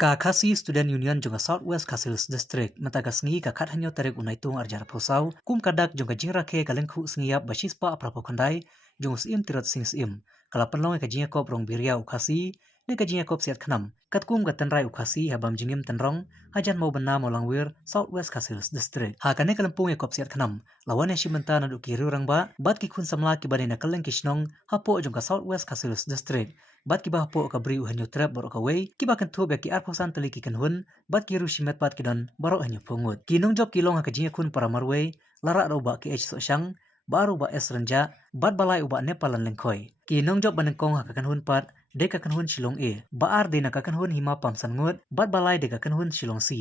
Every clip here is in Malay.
Ka Khasi Student Union jonga Southwest Khasils District mataga sngi ka khat hanyo tarek unaitung arjar phosau kum kadak jonga jingra khe kalengkhu sngiya bashispa aprapo khandai jong sim tirat sing sim kala panlong ka jinga kop rong biria ukhasi ne ka jinga kop siat khnam katkum ka tanrai ukhasi habam jingim tanrong hajan mau bana molangwir Southwest Khasils District ha kane kalampung kop siat khnam lawan shimanta na dukiru rangba bat ki khun samla ki bani na kaleng kishnong hapo jonga Southwest Khasils District bat ki bah po ka bri uhanyo trap borok away ki ba kan thob ki ar phosan tali ki kan hun bat ki rushimet bat ki don borok hanyo phongut ki nong job ki long ha ka jinga khun paramarwe lara ro ba ki h so shang baru ba es ranja bat balai uba nepalan lengkhoi ki nong job banengkong ha ka kan hun pat de ka kan hun shilong e ba ar de na ka kan hun hima pam san ngut bat balai de ka kan hun shilong si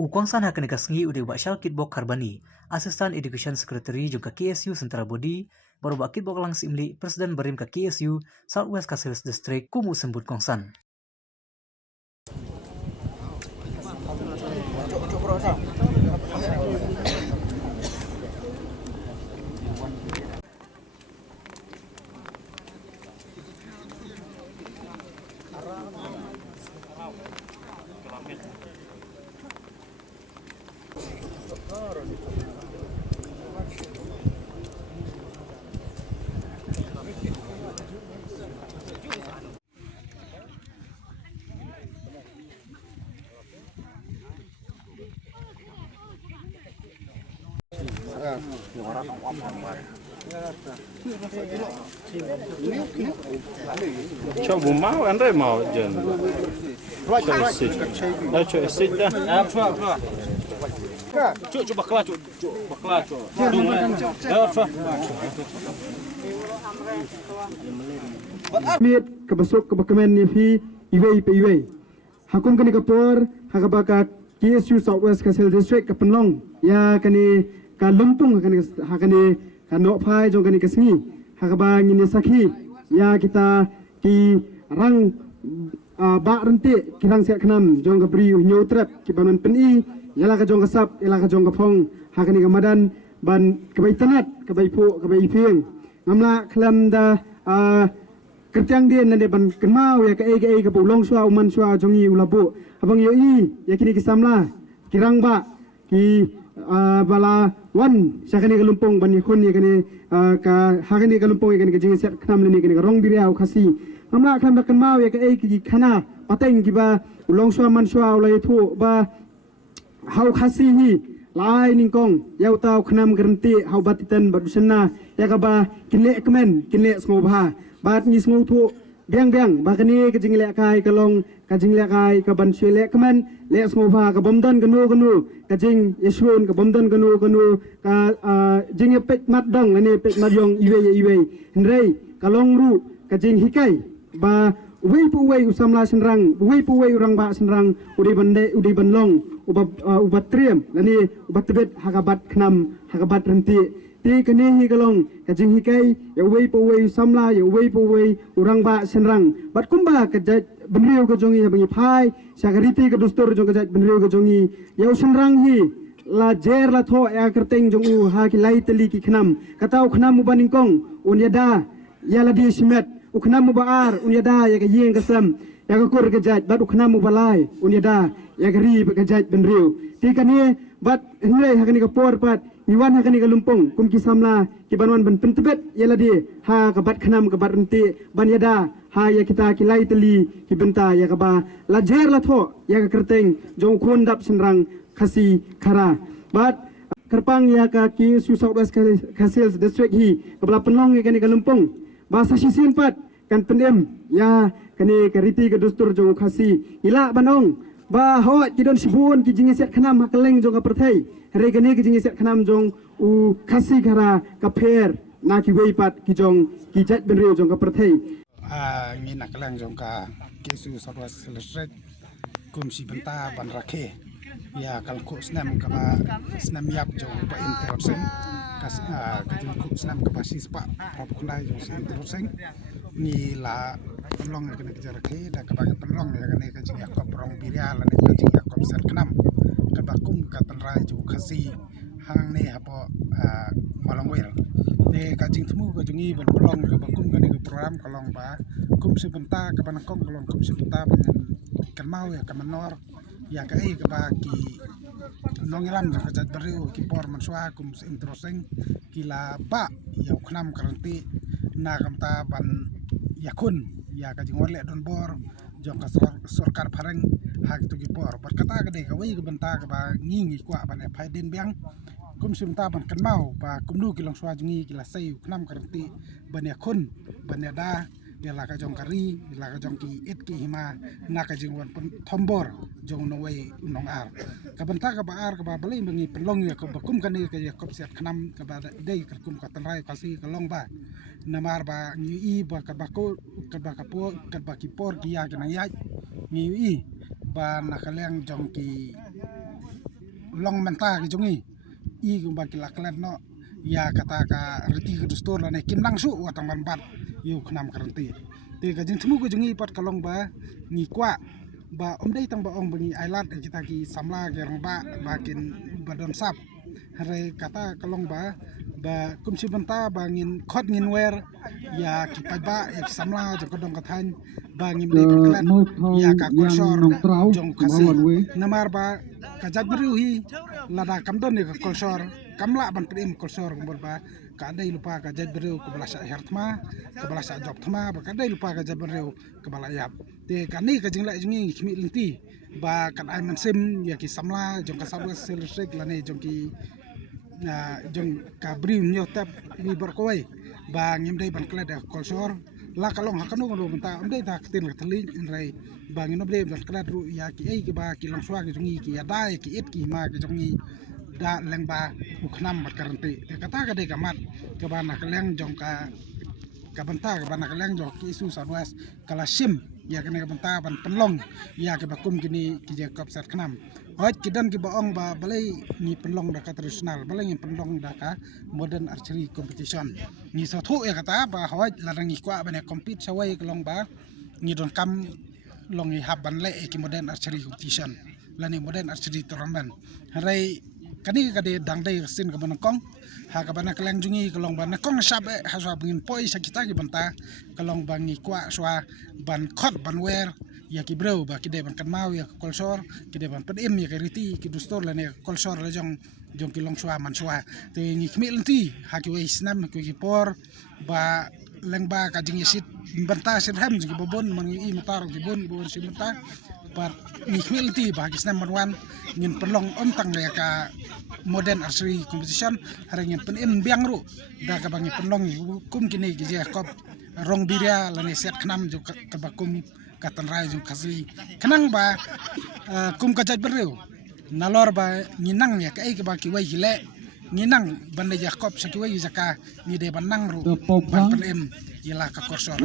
u kwangsan ha kan ka sngi ude ba shal kit bok kharbani assistant education secretary juga KSU Sentra Bodi baru ba kit bok lang simli presiden berim ka KSU Southwest Khasils District kumu sembut kongsan cho bùm máu ăn đấy màu dần cho xịt đó cho xịt đó cho bạc la cho đúng miet kabasok kabakamen ni fi iwei pe iwei hakum kani kapor hakabaka KSU Southwest Khasils District kapenlong ya kani ka lumpung hakani ka no phai jong kani kasngi hakaba ngini sakhi ya kita ki rang ba rente kirang se khnam jong ka bri nyotrap ki banan peni yala ka jong ka sap yala ka jong ka phong hakani ka madan ban kabai tanat kabai pho kabai phieng ngamla khlam da kertiang dia nade ban kenmau ya ke ka bulong swa uman swa jongi ulabu abang yo I ya kini kisamla kirang ba ki bala wan sakani kalumpong bani khon ni kani ka hakani kalumpong kani ka jingi set khnam leni kani rong biria khasi amla kham da kenmau ya ke ki khana pateng ki ba ulong swa man swa ulai thu ba hau khasi hi lai ningkong yau tau khnam garanti hau batitan badusna ya ka ba kinle kemen kinle smobha bat ni smau thu biang ba kani ka jingle kai ka long ka jingle kai ka ban shele kemen le smobha ka bomdan kanu ka jing yesun ka bomdan kanu ka jinge pet mat dong ani pet mat yong iwe hrei ka long ru ka jing hikai ba wei pu wei usamla senrang wei pu wei urang ba senrang udi banlong ubat triem lani ubat tebet hakabat khnam hakabat renti ti kani hi kalong ka jing hikai ya wei pu wei usamla ya wei pu wei urang ba senrang bat kumba ka benriu ka jongi bangi phai sagariti ka dustur jong ka benriu ka jongi ya senrang hi la jer la tho ya kerteng jong u ha ki lai teli ki khnam katau khnam ubaningkong un yada ya la di simet ukhnam mubaar unyada ya ka yeng kasam ya ka kur ka jaj bat ukhnam mubalai unyada ya ka ri ka jaj benriu ti kani bat hnlei hakani ka por pat niwan hakani ka lumpong kum ki samla ki banwan ban pentebet ya la di ha ka bat khnam ka bat renti ban yada ha ya kita ki lai teli ki benta ya ka ba la jer la tho ya ka kerteng jong khun dap senrang khasi khara bat kerpang ya ka ki Southwest Khasils District hi kabla penlong ya kani ka lumpong bahasa sisin pat kan pendem ya kani kariti ke dustur jong khasi ila banong ba hawat kidon sibun ki jingi set khanam hakeleng jong perthai re kani ki jingi set khanam jong u khasi khara ka pher na ki wei pat ki jong ki jat benriu jong ka perthai ngi nakeleng jong ka KSU Southwest District kum si benta ban rakhe ya kal ko snam ka ba snam yap jong pa interruption kas ka jong ko snam ka basis pa prop kunai jong interruption ni la penlong ka ke rakhe da ka ba penlong ya ka ne ka jing yakop rong biria la ne ka jing yakop set knam ka ba kum ka tanrai ju khasi hang ne hapo malong wel ne ka jing thmu ka jungi ban pelong ka ba kum ka ne ka program ka long ba kum se benta ka ban kong ka long kum se benta ban kan mau ya kan menor ya ka ai ka ba ki nongilam ka jat beriu ki por mansua kum introsing kila ba ya khnam karanti na kamta ban yakun ya ka jingor le don bor jong ka sorkar pharang hak tu ki por berkata ka de ka wei ka benta ka ba ngi kwa ban e phai den biang kum sim ta ban kan mau ba kum du ki long swa jingi ki la sei khnam karanti ban yakun ban da ya la ka jong kari la ka jong ki et ki hima na ka jingwan thombor jong no wei unong ar ka benta ka ba ar ka ba bali bangi pelong ya ka ba kum kan ni ka ya kop siat khnam ka ba dei ka kum ka tanrai ka si ka long ba namar ba ni i ba ka ba ko ka ba ka po ka ba ki por ki ya ka na ya ni i ba na ka leng jong ki long menta ki jong i kum ba ki la klen no ya kata ka reti ka dustor la ne kim lang su wa tang ban bat yu khnam karanti te ka jing thmu ko jungi pat kalong ba ni kwa ba dei tang ba ong bangi ailat kita ki samla ke rang ba kin badon sap hare kata kalong ba kum si benta ba ngin khot ngin wer ya ki pa ba ya ki samla jong ka dong ka than ba ngim dei ban klan ya ka kolsor jong khasi namar ba ka jat bru hi lada kam don ni ka kolsor kamla ban prim kolsor kumbol ba ka dai lupa ka jat bru ko bala sa hertma ka bala sa job thma ba ka dai lupa ka jat bru ka bala yap te ka ni ka jingla jingi khmi linti ba kan ai man sim ya ki samla jong ka sabwa sel rek la ne jong ki jong ka brim nyo tap ni bar koi ba ngim dai ban kla da kolsor la kalong hakano ko benta dai ta tin ka tali rai ba ngin dai ban kla ru ya ki ai ki ba ki long swa ki jingi ki ya dai ki et ki ma ki jingi da leng ba ukhnam mat karanti te kata ka de kamat ka ba na kaleng jong ka benta ka ba na kaleng jong ki isu sarwas kala sim ya ka ka benta ban penlong ya ka ba kum kini ki je kop sat khnam hoj kidan ki ba ong ba balai ni penlong da ka tradisional balai ni penlong da ka modern archery competition ni sa thu ya kata ba hoj la rang ni kwa ba ne compete sawai kalong ba ni don kam long ni hab ban le ki modern archery competition la ni modern archery tournament harai kani ka de dang dai sin ka banakong ha ka banak lang jungi kalong ban nakong sab ha swa bingin poi sa kita ki banta kalong bangi kwa swa ban khot ban wer ya ki bro ba ki de ban kan mau ya kolsor ki de ban pedem ya ki riti ki dustor la ne kolsor la jong ki long swa man swa te ni khmi lenti ha ki wei snam ki por ba leng ba ka jing sit banta sit ham ki bobon man i matar ki bon si banta par ni khmi lenti ba ki snam man ngin pelong om tang le ka modern archery competition hari ngin pen biang ru da ka bangi pelong kum kini ki je kop rong biria la ne set khnam ju ka ba kum ka tan rai ju khasi khnang ba kum ka jat bereu nalor ba nginang ya ka ai ka ba ki wai le nginang ban le jakob sa ki wai jaka ni de ban nang ru ban pen yela ka korsor